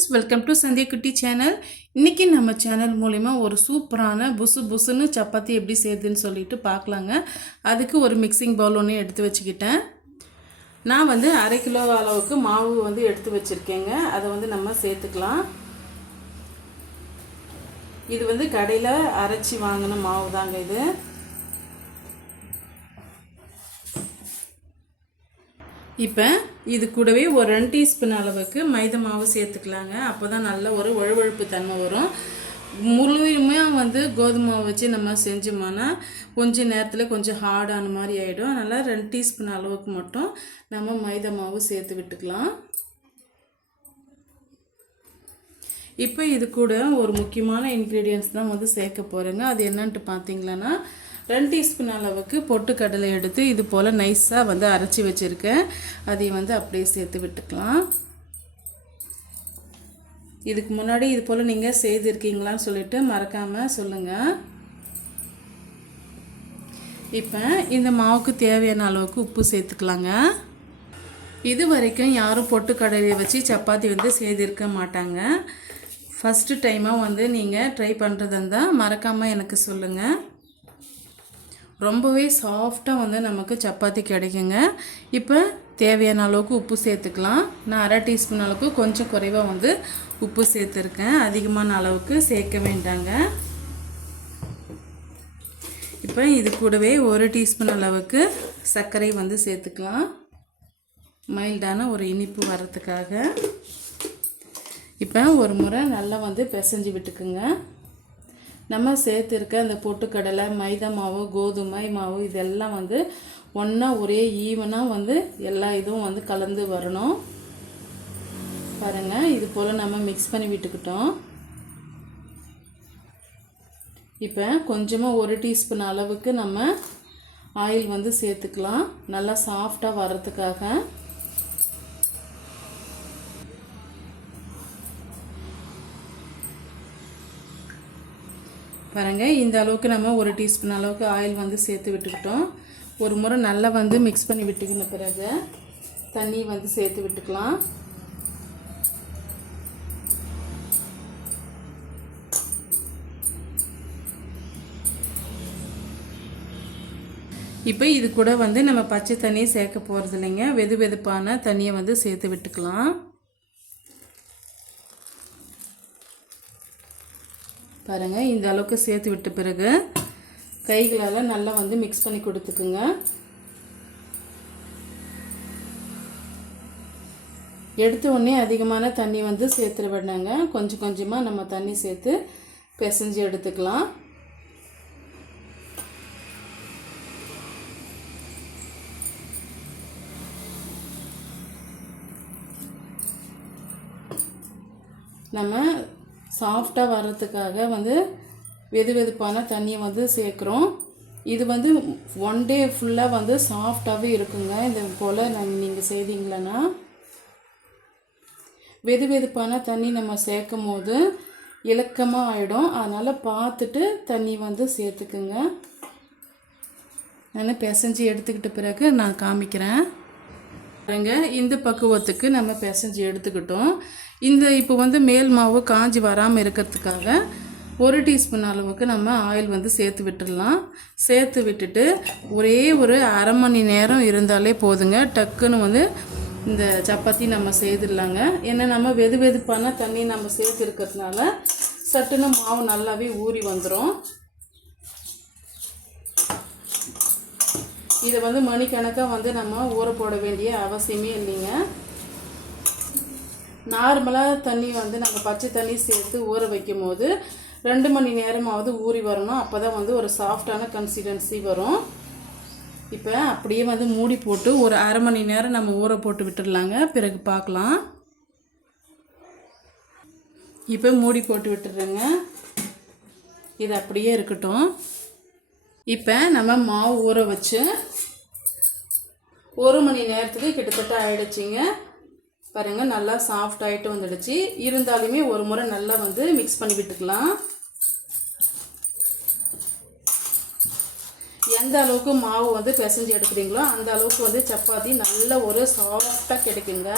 Friends welcome to Sandhya குட்டி channel இன்றைக்கி நம்ம சேனல் மூலிமா ஒரு சூப்பரான புசு புசுன்னு சப்பாத்தி எப்படி செய்யுதுன்னு சொல்லிட்டு பார்க்கலாங்க. அதுக்கு ஒரு மிக்சிங் பவுல் ஒன்று எடுத்து வச்சுக்கிட்டேன். நான் வந்து அரை கிலோ அளவுக்கு மாவு வந்து எடுத்து வச்சுருக்கேங்க. அதை வந்து நம்ம சேர்த்துக்கலாம். இது வந்து கடையில் அரைச்சி வாங்கின மாவு தாங்க இது. இப்போ இது கூடவே ஒரு ரெண்டு டீஸ்பூன் அளவுக்கு மைதா மாவு சேர்த்துக்கலாங்க. அப்போ தான் நல்ல ஒரு வழுவழுப்பு தன்மை வரும். முழுமையாக வந்து கோதுமை வச்சு நம்ம செஞ்சோம்னா கொஞ்சம் நேரத்தில் கொஞ்சம் ஹார்டான மாதிரி ஆகிடும் அதனால் ரெண்டு டீஸ்பூன் அளவுக்கு மட்டும் நம்ம மைதா மாவு சேர்த்து விட்டுக்கலாம். இப்போ இது கூட ஒரு முக்கியமான இன்க்ரீடியன்ஸ் தான் வந்து சேர்க்க போகிறேங்க அது என்னன்ட்டு பார்த்தீங்களன்னா ரெண்டு டீஸ்பூன் அளவுக்கு பொட்டுக்கடலை எடுத்து இது போல் நைஸாக வந்து அரைச்சி வச்சுருக்கேன். அதையும் வந்து அப்படியே சேர்த்து விட்டுக்கலாம். இதுக்கு முன்னாடி இது போல் நீங்கள் செய்திருக்கீங்களான்னு சொல்லிட்டு மறக்காமல் சொல்லுங்கள் இப்போ இந்த மாவுக்கு தேவையான அளவுக்கு உப்பு சேர்த்துக்கலாங்க. இது வரைக்கும் யாரும் பொட்டுக்கடலையை வச்சு சப்பாத்தி வந்து செய்திருக்க மாட்டாங்க. ஃபஸ்ட்டு டைமாக வந்து நீங்கள் ட்ரை பண்ணுறதா இருந்தால் மறக்காமல் எனக்கு சொல்லுங்கள் ரொம்பவே சாஃப்டாக வந்து நமக்கு சப்பாத்தி கிடைக்குங்க. இப்போ தேவையான அளவுக்கு உப்பு சேர்த்துக்கலாம். நான் அரை டீஸ்பூன் அளவுக்கு கொஞ்சம் குறைவாக வந்து உப்பு சேர்த்துருக்கேன். அதிகமான அளவுக்கு சேர்க்க வேண்டாங்க. இப்போ இது கூடவே ஒரு டீஸ்பூன் அளவுக்கு சர்க்கரை வந்து சேர்த்துக்கலாம். மைல்டான ஒரு இனிப்பு வர்றதுக்காக. இப்போ ஒரு முறை நல்லா வந்து பிசைஞ்சு விட்டுக்குங்க. நம்ம சேர்த்துருக்க அந்த பொட்டுக்கடலை மைதா மாவு கோதுமை மாவு இதெல்லாம் வந்து ஒன்றா ஒரே ஈவனாக வந்து எல்லா இதுவும் வந்து கலந்து வரணும். பாருங்கள் இது போல் நம்ம மிக்ஸ் பண்ணி விட்டுக்கிட்டோம். இப்போ கொஞ்சமாக ஒரு டீஸ்பூன் அளவுக்கு நம்ம ஆயில் வந்து சேர்த்துக்கலாம். நல்லா சாஃப்டாக வர்றதுக்காக. பாருங்கள் இந்த அளவுக்கு நம்ம ஒரு டீஸ்பூன் அளவுக்கு ஆயில் வந்து சேர்த்து விட்டுக்கிட்டோம். ஒரு முறை நல்லா வந்து மிக்ஸ் பண்ணி விட்டுக்கின பிறகு தண்ணி வந்து சேர்த்து விட்டுக்கலாம். இப்போ இது கூட வந்து நம்ம பச்சை தண்ணியை சேர்க்க போகிறது இல்லைங்க வெது வெதுப்பான தண்ணியை வந்து சேர்த்து விட்டுக்கலாம். பாருங்கள் இந்த அளவுக்கு சேர்த்து விட்ட பிறகு கைகளால் நல்லா வந்து மிக்ஸ் பண்ணி கொடுத்துக்குங்க. எடுத்த உடனே அதிகமான தண்ணி வந்து சேர்த்துட வேண்டாங்க. கொஞ்சம் கொஞ்சமாக நம்ம தண்ணி சேர்த்து பிசைஞ்சு எடுத்துக்கலாம். நம்ம சாஃப்டாக வர்றதுக்காக வந்து வெது வெதுப்பான தண்ணியை வந்து சேர்க்குறோம். இது வந்து ஒன் டே ஃபுல்லாக வந்து சாஃப்டாகவே இருக்குங்க. இது போல் நம்ம நீங்கள் செய்தீங்களன்னா. வெது வெதுப்பான தண்ணி நம்ம சேர்க்கும் போது இலக்கமாக ஆகிடும் அதனால் பார்த்துட்டு தண்ணி வந்து சேர்த்துக்குங்க. நான் பிசைஞ்சு எடுத்துக்கிட்ட பிறகு நான் காமிக்கிறேன். பாருங்க இந்த பக்குவத்துக்கு நம்ம பிசைஞ்சு எடுத்துக்கிட்டோம். இந்த இப்போ வந்து மேல் மாவு காஞ்சி வராமல் இருக்கிறதுக்காக ஒரு டீஸ்பூன் அளவுக்கு நம்ம ஆயில் வந்து சேர்த்து விட்டுடலாம். சேர்த்து விட்டுட்டு ஒரே ஒரு அரை மணி நேரம் இருந்தாலே போதுங்க. டக்குன்னு வந்து இந்த சப்பாத்தி நம்ம செய்துடலாங்க. ஏன்னா நம்ம வெது வெதுப்பான தண்ணி நம்ம சேர்த்து இருக்கிறதுனால சட்டுன்னு மாவு நல்லாவே ஊறி வந்துடும் இதை வந்து மணிக்கணக்காக வந்து நம்ம ஊற போட வேண்டிய அவசியமே இல்லைங்க. நார்மலாக தண்ணி வந்து நம்ம பச்சை தண்ணி சேர்த்து ஊற வைக்கும் போது ரெண்டு மணி நேரமாவது ஊறி வரணும். அப்போ தான் வந்து ஒரு சாஃப்டான கன்சிஸ்டன்சி வரும். இப்போ அப்படியே வந்து மூடி போட்டு ஒரு அரை மணி நேரம் நம்ம ஊற போட்டு விட்டுடலாங்க பிறகு பார்க்கலாம். இப்போ மூடி போட்டு விட்டுடுறேங்க இது அப்படியே இருக்கட்டும். இப்போ நம்ம மாவு ஊற வச்சு ஒரு மணி நேரத்துக்கு கிட்டத்தட்ட ஆயிடுச்சிங்க. பாருங்கள் நல்லா சாஃப்ட் ஆகிட்டு வந்துடுச்சு. இருந்தாலுமே ஒரு முறை நல்லா வந்து மிக்ஸ் பண்ணி விட்டுக்கலாம். எந்த அளவுக்கு மாவு வந்து பிசைஞ்சு எடுக்கிறீங்களோ அந்த அளவுக்கு வந்து சப்பாத்தி நல்ல ஒரு சாஃப்டாக கிடைக்குங்க.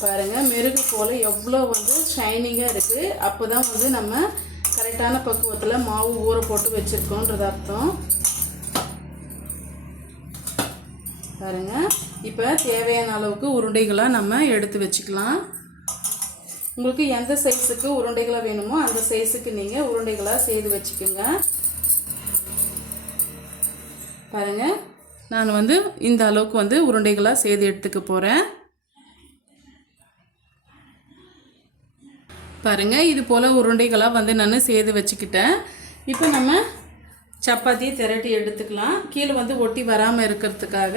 பாருங்கள் மெருகு போல் எவ்வளோ வந்து ஷைனிங்காக இருக்குது அப்போ தான் வந்து நம்ம கரெக்டான பக்குவத்தில் மாவு ஊற போட்டு வச்சுருக்கோன்றது அர்த்தம். பாருங்க. இப்போ தேவையான அளவுக்கு உருண்டைகளாக நம்ம எடுத்து வச்சுக்கலாம். உங்களுக்கு எந்த சைஸுக்கு உருண்டைகளாக வேணுமோ அந்த சைஸுக்கு நீங்கள் உருண்டைகளாக செய்து வச்சுக்கோங்க. பாருங்க. நான் வந்து இந்த அளவுக்கு வந்து உருண்டைகளாக செய்து எடுத்துக்க போகிறேன் பாருங்கள் இது போல் உருண்டைகளாக வந்து நான் செய்து வச்சுக்கிட்டேன். இப்போ நம்ம சப்பாத்தியை திரட்டி எடுத்துக்கலாம். கீழே வந்து ஒட்டி வராமல் இருக்கிறதுக்காக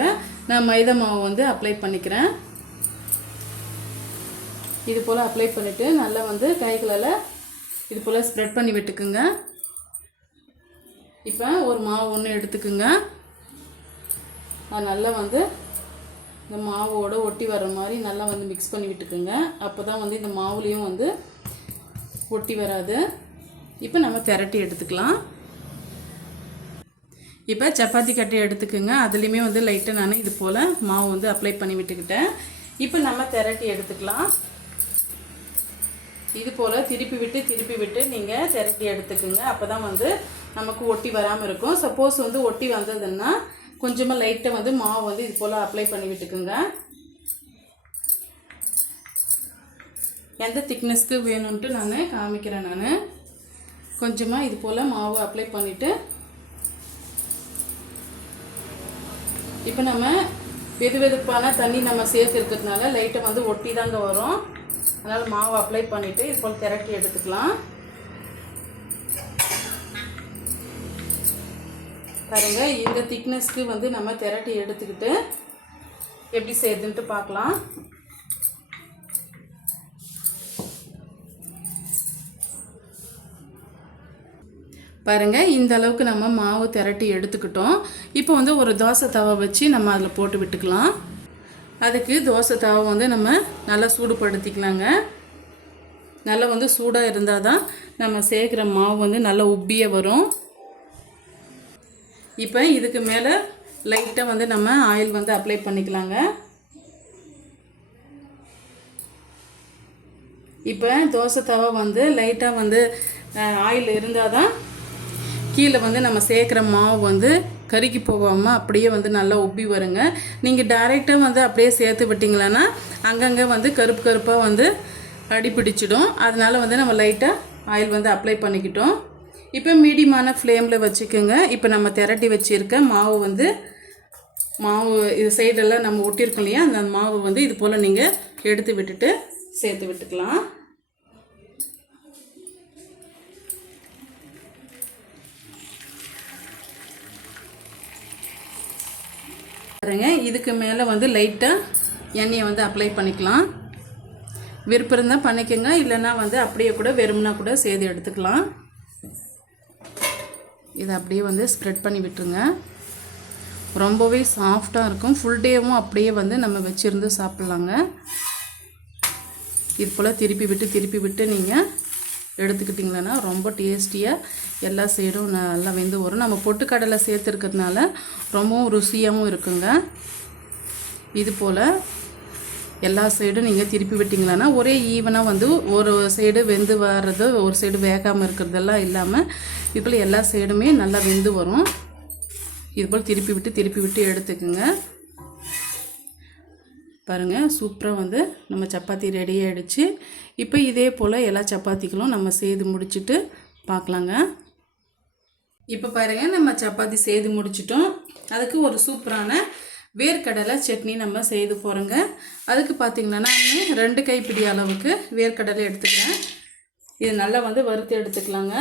நான் மைதா மாவு வந்து அப்ளை பண்ணிக்கிறேன். இது போல் அப்ளை பண்ணிவிட்டு நல்லா வந்து கைகளால் இது போல் ஸ்ப்ரெட் பண்ணி விட்டுக்குங்க. இப்போ ஒரு மாவு ஒன்று எடுத்துக்குங்க. அது நல்லா வந்து இந்த மாவோட ஒட்டி வர்ற மாதிரி நல்லா வந்து மிக்ஸ் பண்ணி விட்டுக்குங்க. அப்போ தான் வந்து இந்த மாவுலேயும் வந்து ஒட்டி வராது. இப்போ நம்ம திரட்டி எடுத்துக்கலாம். இப்போ சப்பாத்தி கட்டை எடுத்துக்கோங்க. அதுலேயுமே வந்து லைட்டாக நான் இது போல் மாவு வந்து அப்ளை பண்ணி விட்டுக்கிட்டேன். இப்போ நம்ம திரட்டி எடுத்துக்கலாம். இது போல் திருப்பி விட்டு திருப்பி விட்டு நீங்கள் திரட்டி எடுத்துக்கோங்க. அப்போ தான் வந்து நமக்கு ஒட்டி வராமல் இருக்கும். சப்போஸ் வந்து ஒட்டி வந்ததுன்னா கொஞ்சமாக லைட்டாக வந்து மாவு வந்து இது போல் அப்ளை பண்ணி விட்டுக்குங்க. எந்த திக்னஸ்க்கு வேணும்ன்ட்டு நான் காமிக்கிறேன் நான். கொஞ்சமாக இது போல் மாவு அப்ளை பண்ணிவிட்டு இப்போ நம்ம வெது வெதுப்பான தண்ணி நம்ம சேர்த்து லைட்டை வந்து ஒட்டி தாங்க வரும். அதனால் மாவு அப்ளை பண்ணிவிட்டு இது போல் திரட்டி எடுத்துக்கலாம். பாருங்க இந்த திக்னஸ்க்கு வந்து நம்ம திரட்டி எடுத்துக்கிட்டு எப்படி செய்யுதுன்ட்டு பார்க்கலாம். பாருங்கள் இந்த அளவுக்கு நம்ம மாவு திரட்டி எடுத்துக்கிட்டோம். இப்போ வந்து ஒரு தோசை தவை வச்சு நம்ம அதில் போட்டு விட்டுக்கலாம். அதுக்கு தோசை தவை வந்து நம்ம நல்லா சூடுபடுத்திக்கலாங்க. நல்லா வந்து சூடாக இருந்தால் தான் நம்ம சேர்க்குற மாவு வந்து நல்லா உப்பிய வரும். இப்போ இதுக்கு மேலே லைட்டாக வந்து நம்ம ஆயில் வந்து அப்ளை பண்ணிக்கலாங்க. இப்போ தோசை தவை வந்து லைட்டாக வந்து ஆயில் இருந்தால் தான் கீழே வந்து நம்ம சேர்க்குற மாவு வந்து கருகி போகாமல் அப்படியே வந்து நல்லா உப்பி வருங்க. நீங்கள் டைரெக்டாக வந்து அப்படியே சேர்த்து விட்டிங்களன்னா அங்கங்கே வந்து கருப்பு கருப்பாக வந்து அடி பிடிச்சிடும். அதனால வந்து நம்ம லைட்டாக ஆயில் வந்து அப்ளை பண்ணிக்கிட்டோம். இப்போ மீடியமான ஃப்ளேமில் வச்சுக்கோங்க. இப்போ நம்ம திரட்டி வச்சுருக்க மாவு வந்து மாவு இது சைடெல்லாம் நம்ம ஒட்டியிருக்கோம் இல்லையா? அந்த மாவு வந்து இது போல் நீங்கள் எடுத்து விட்டுட்டு சேர்த்து விட்டுக்கலாம். பாருங்க இதுக்கு மேலே வந்து லைட்டாக எண்ணெயை வந்து அப்ளை பண்ணிக்கலாம். விருப்பம் இருந்தால் பண்ணிக்கோங்க இல்லைன்னா வந்து அப்படியே கூட வெறும்னா கூட சேர்த்து எடுத்துக்கலாம். இதை அப்படியே வந்து ஸ்ப்ரெட் பண்ணி விட்டுருங்க. ரொம்பவே சாஃப்டாக இருக்கும். ஃபுல் டேவும் அப்படியே வந்து நம்ம வச்சுருந்து சாப்பிட்லாங்க. இது போல் திருப்பி விட்டு திருப்பி விட்டு நீங்கள் எடுத்துக்கிட்டிங்களன்னா ரொம்ப டேஸ்டியாக எல்லா சைடும் நல்லா வெந்து வரும். நம்ம பொட்டுக்கடலை சேர்த்துருக்கிறதுனால ரொம்பவும் ருசியாகவும் இருக்குங்க. இது போல் எல்லா சைடும் நீங்கள் திருப்பி விட்டிங்களான்னா ஒரே ஈவனாக வந்து ஒரு சைடு வெந்து வர்றது ஒரு சைடு வேகாமல் இருக்கிறதெல்லாம் இல்லாமல் இதுபோல் எல்லா சைடுமே நல்லா வெந்து வரும். இதுபோல் திருப்பி விட்டு திருப்பி விட்டு எடுத்துக்குங்க. பாருங்கள் சூப்பராக வந்து நம்ம சப்பாத்தி ரெடி ஆகிடுச்சு இப்போ இதே போல் எல்லா சப்பாத்திகளும் நம்ம செய்து முடிச்சுட்டு பார்க்கலாங்க. இப்போ பாருங்கள் நம்ம சப்பாத்தி செய்து முடிச்சிட்டோம். அதுக்கு ஒரு சூப்பரான வேர்க்கடலை சட்னி நம்ம செய்து போகிறோங்க அதுக்கு பார்த்திங்கன்னா நான் ரெண்டு கைப்பிடி அளவுக்கு வேர்க்கடலை எடுத்துக்கிறேன். இது நல்லா வந்து வறுத்து எடுத்துக்கலாங்க.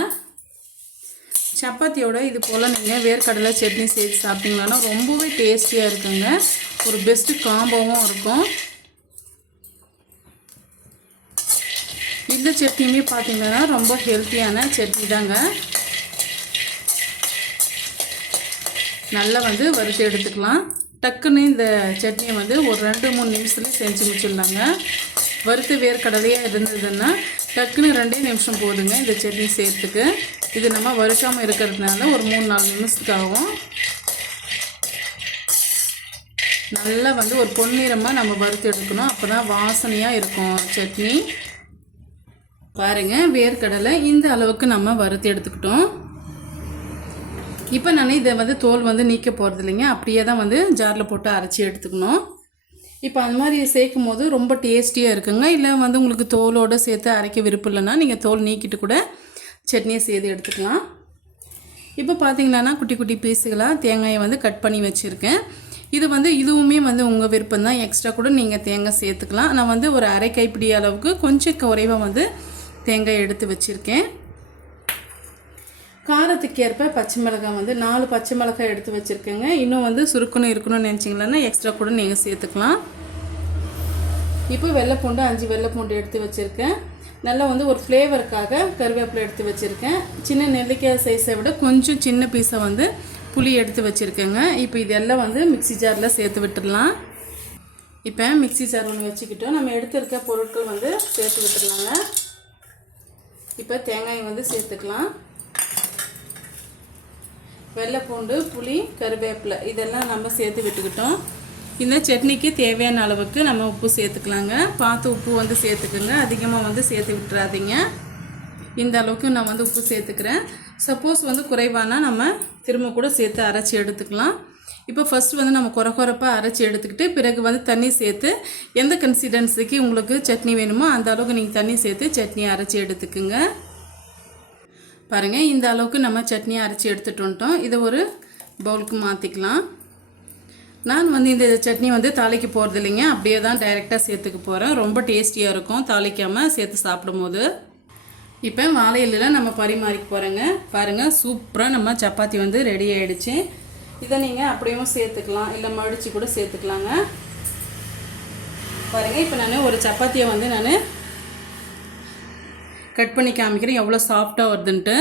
சப்பாத்தியோட இது போல் நீங்கள் வேர்க்கடலை சட்னி செய்து சாப்பிட்டீங்கன்னா ரொம்பவே டேஸ்டியாக இருக்குங்க. ஒரு பெஸ்ட்டு காம்போவும் இருக்கும். இந்த சட்னியுமே பார்த்தீங்கன்னா ரொம்ப ஹெல்த்தியான சட்னி தாங்க. நல்லா வந்து வறுத்து எடுத்துக்கலாம். டக்குன்னு இந்த சட்னியை வந்து ஒரு ரெண்டு மூணு நிமிஷத்துலேயே செஞ்சு முடிச்சிடலாங்க. வறுத்து வேர்க்கடலையாக இருந்ததுன்னா டக்குன்னு ரெண்டே நிமிஷம் போதுங்க இந்த சட்னி சேர்த்துக்கு இது நம்ம வறுக்காமல் இருக்கிறதுனால ஒரு மூணு நாலு நிமிஷத்துக்கு ஆகும் நல்லா வந்து ஒரு பொன்னிறமாக நம்ம வறுத்து எடுக்கணும். அப்போ தான் வாசனையாக இருக்கும் சட்னி. பாருங்கள் வேர்க்கடலை இந்த அளவுக்கு நம்ம வறுத்து எடுத்துக்கிட்டோம். இப்போ நான் இதை வந்து தோல் வந்து நீக்க போகிறது இல்லைங்க. அப்படியே தான் வந்து ஜாரில் போட்டு அரைச்சி எடுத்துக்கணும். இப்போ அந்த மாதிரி சேர்க்கும் போது ரொம்ப டேஸ்டியாக இருக்குங்க. இல்லை வந்து உங்களுக்கு தோலோடு சேர்த்து அரைக்க விருப்பம் இல்லைன்னா நீங்கள் தோல் நீக்கிட்டு கூட சட்னியை சேர்த்து எடுத்துக்கலாம். இப்போ பார்த்தீங்கன்னா குட்டி குட்டி பீஸுகளாக தேங்காயை வந்து கட் பண்ணி வச்சுருக்கேன். இது வந்து இதுவுமே வந்து உங்கள் விருப்பம் தான் எக்ஸ்ட்ரா கூட நீங்கள் தேங்காய் சேர்த்துக்கலாம். நான் வந்து ஒரு அரை கைப்பிடி அளவுக்கு கொஞ்சம் குறைவாக வந்து தேங்காய் எடுத்து வச்சுருக்கேன். காரத்துக்கு ஏற்ப பச்சை மிளகாய் வந்து நாலு பச்சை மிளகாய் எடுத்து வச்சுருக்கேங்க. இன்னும் வந்து சுருக்கணும் இருக்கணும்னு நினச்சிங்களன்னா எக்ஸ்ட்ரா கூட நீங்கள் சேர்த்துக்கலாம். இப்போ வெள்ளைப்பூண்டு அஞ்சு வெள்ளைப்பூண்டு எடுத்து வச்சுருக்கேன். நல்லா வந்து ஒரு ஃப்ளேவருக்காக கருவேப்பிலை எடுத்து வச்சுருக்கேன். சின்ன நெல்லிக்காய் சைஸை விட கொஞ்சம் சின்ன பீஸை வந்து புளி எடுத்து வச்சுருக்கேங்க. இப்போ இதெல்லாம் வந்து மிக்ஸி ஜாரில் சேர்த்து விட்டுடலாம். இப்போ மிக்ஸி ஜார் ஒன்று வச்சுக்கிட்டோம். நம்ம எடுத்துருக்க பொருட்கள் வந்து சேர்த்து விட்டுடலாங்க. இப்போ தேங்காய் வந்து சேர்த்துக்கலாம். வெள்ளைப்பூண்டு புளி கருவேப்பிலை இதெல்லாம் நம்ம சேர்த்து விட்டுக்கிட்டோம். இந்த சட்னிக்கு தேவையான அளவுக்கு நம்ம உப்பு சேர்த்துக்கலாங்க. பார்த்து உப்பு வந்து சேர்த்துக்குங்க. அதிகமாக வந்து சேர்த்து விட்டுறாதீங்க. இந்த அளவுக்கு நான் வந்து உப்பு சேர்த்துக்கிறேன். சப்போஸ் வந்து குறைவானா நம்ம திரும்ப கூட சேர்த்து அரைச்சி எடுத்துக்கலாம். இப்போ ஃபர்ஸ்ட் வந்து நம்ம குறை குறைப்பாக அரைச்சி எடுத்துக்கிட்டு பிறகு வந்து தண்ணி சேர்த்து எந்த கன்சிடென்சிக்கு உங்களுக்கு சட்னி வேணுமோ அந்த அளவுக்கு நீங்கள் தண்ணி சேர்த்து சட்னியை அரைச்சி எடுத்துக்குங்க. பாருங்கள் இந்த அளவுக்கு நம்ம சட்னியை அரைச்சி எடுத்துகிட்டு வந்துட்டோம். இதை ஒரு பவுலுக்கு மாற்றிக்கலாம் நான் வந்து இந்த சட்னி வந்து தாளிக்கு போகிறது இல்லைங்க. அப்படியே தான் டைரெக்டாக சேர்த்துக்க போகிறேன் ரொம்ப டேஸ்டியாக இருக்கும் தாளிக்காமல் சேர்த்து சாப்பிடும்போது. இப்போ வாழையில நம்ம பரிமாறிக்க போகிறோங்க பாருங்கள் சூப்பராக நம்ம சப்பாத்தி வந்து ரெடி ஆகிடுச்சு இதை நீங்கள் அப்படியும் சேர்த்துக்கலாம். இல்லை மடித்து கூட சேர்த்துக்கலாங்க. பாருங்கள் இப்போ நான் ஒரு சப்பாத்தியை வந்து நான் கட் பண்ணி காமிக்கிறேன். எவ்வளோ சாஃப்டாக வருதுன்ட்டு.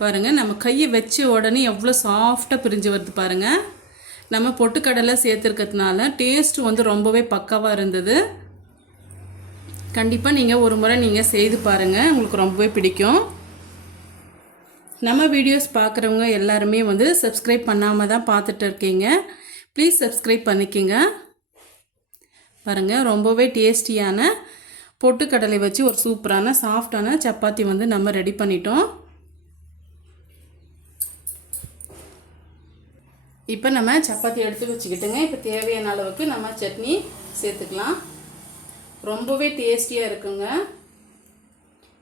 பாருங்கள் நம்ம கையை வச்ச உடனே எவ்வளோ சாஃப்டாக பிரிஞ்சு வருது பாருங்கள் நம்ம பொட்டுக்கடலை சேர்த்துருக்கிறதுனால டேஸ்ட் வந்து ரொம்பவே பக்காவாக இருந்தது. கண்டிப்பாக நீங்கள் ஒரு முறை நீங்கள் செய்து பாருங்கள் உங்களுக்கு ரொம்பவே பிடிக்கும். நம்ம வீடியோஸ் பார்க்குறவங்க எல்லாருமே வந்து சப்ஸ்கிரைப் பண்ணாமல் தான் பார்த்துட்டு இருக்கீங்க. ப்ளீஸ் சப்ஸ்கிரைப் பண்ணிக்கோங்க. பாருங்கள் ரொம்பவே டேஸ்டியான பொட்டுக்கடலை வச்சு ஒரு சூப்பரான சாஃப்டான சப்பாத்தி வந்து நம்ம ரெடி பண்ணிட்டோம். இப்போ நம்ம சப்பாத்தி எடுத்து வச்சுக்கிட்டுங்க. இப்போ தேவையான அளவுக்கு நம்ம சட்னி சேர்த்துக்கலாம். ரொம்பவே டேஸ்டியாக இருக்குங்க.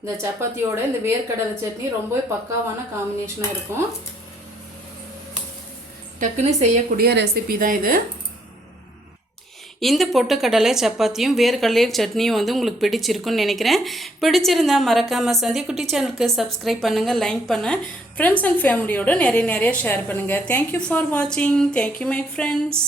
இந்த சப்பாத்தியோட இந்த வேர்க்கடலை சட்னி ரொம்பவே பக்காவான காம்பினேஷனாக இருக்கும். டக்குன்னு செய்யக்கூடிய ரெசிபி தான் இது. இந்த பொட்டுக்கடலை சப்பாத்தியும் வேர்க்கடலை சட்னியும் வந்து உங்களுக்கு பிடிச்சிருக்குன்னு நினைக்கிறேன். பிடிச்சிருந்தா மறக்காமல் சந்திக்குட்டி சேனலுக்கு சப்ஸ்கிரைப் பண்ணுங்கள் லைக் பண்ண. ஃப்ரெண்ட்ஸ் அண்ட் ஃபேமிலியோட நிறைய நிறைய ஷேர் பண்ணுங்கள் தேங்க்யூ ஃபார் வாட்சிங் தேங்க்யூ மை ஃப்ரெண்ட்ஸ்